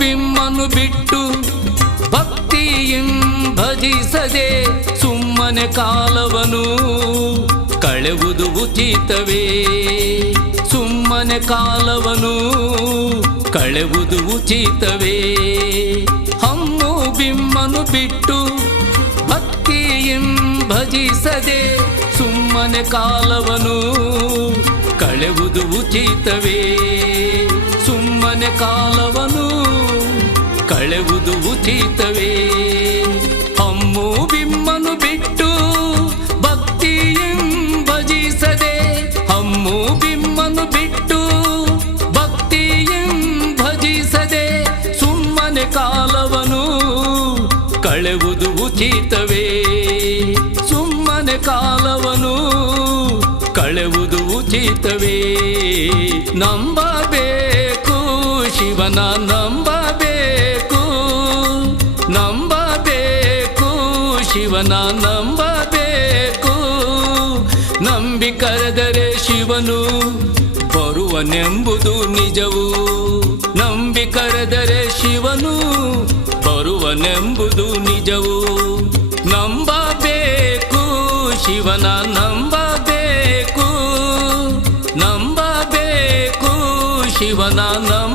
ಬಿಮ್ಮನು ಬಿಟ್ಟು ಭಕ್ತಿಯಿಂ ಭಜಿಸದೆ ಸುಮ್ಮನೆ ಕಾಲವನು ಕಳೆವುದು ಉಚಿತವೇ ಸುಮ್ಮನೆ ಕಾಲವನು ಕಳೆವುದು ಉಚಿತವೇ ಹಮ್ಮು ಬಿಮ್ಮನು ಬಿಟ್ಟು ಭಕ್ತಿಯಿಂ ಭಜಿಸದೆ ಸುಮ್ಮನೆ ಕಾಲವನು ಕಳೆವುದು ಉಚಿತವೇ ಸುಮ್ಮನೆ ಕಾಲವನು ಕಳೆವುದು ಉಚಿತವೇ ಅಮ್ಮು ಬಿಮ್ಮನು ಬಿಟ್ಟು ಭಕ್ತಿಯಂ ಭಜಿಸದೆ ಅಮ್ಮು ಬಿಮ್ಮನು ಬಿಟ್ಟು ಭಕ್ತಿಯಂ ಭಜಿಸದೆ ಸುಮ್ಮನೆ ಕಾಲವನು ಕಳೆವುದು ಉಚಿತವೇ ಸುಮ್ಮನೆ ಕಾಲವನು ಕಳೆವುದು ಉಚಿತವೇ ನಂಬಬೇಕು ಶಿವನ ನಂಬಬೇಕು ಶಿವನ ನಂಬಬೇಕು ನಂಬಿ ಕರೆದರೆ ಶಿವನು ಬರುವನೆಂಬುದು ನಿಜವು ನಂಬಿ ಕರೆದರೆ ಶಿವನು ಬರುವನೆಂಬುದು ನಿಜವು ನಂಬಬೇಕು ಶಿವನ ನಂಬಬೇಕು ನಂಬಬೇಕು ಶಿವನ ನಂಬ